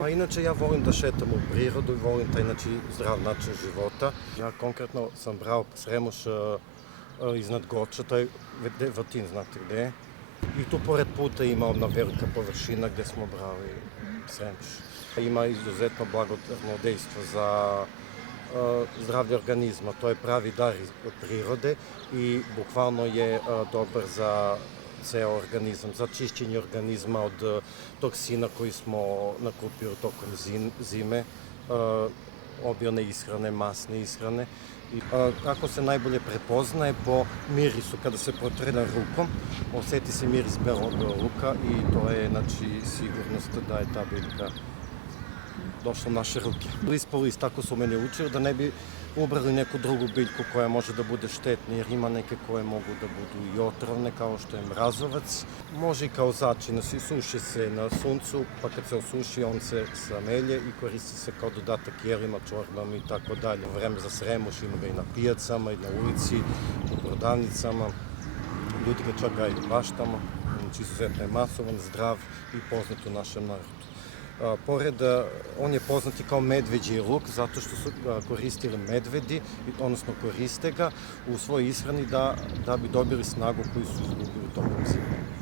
Pa inače ja volim da šetam u prirodu i volim taj zdrav način života. Ja konkretno sam brao Sremuš iznad Goča, to je Vatin, znate gde je. I tu pored puta ima ona velika površina gde smo brali Sremuš. Ima izuzetno blagodárno dejstvo za zdravlje organizma, to je pravi dar od prirode i bukvalno je dobar za ceo organizam, za čišćenje organizma od toksina koji smo nakupili tokom zime, obilne ishrane, masne ishrane. Kako se najbolje prepoznaje po mirisu, kada se protreda rukom, oseti se miris belog luka i to je sigurnost da je ta biljka došla u naše ruke. List po list, tako su meni učili, da ne bi ubrali neku drugu biljku koja može da bude štetna, jer ima neke koje mogu da budu i otrovne, kao što je mrazovac. Može i kao začin, suši se na suncu, pa kad se osuši on se samelje i koristi se kao dodatak jelima, čorbama i tako dalje. Vreme za Sremuš ima ga i na pijacama, i na ulici, u prodavnicama. Ljudi ga čak gaju baš tamo, izuzetno je masovan, zdrav i poznat u našem narodu. Pored, on je poznat i kao medveđi luk, zato što su ga koristili medvedi, odnosno koriste ga u svojoj ishrani da bi dobili snagu koju su izgubili tokom zime.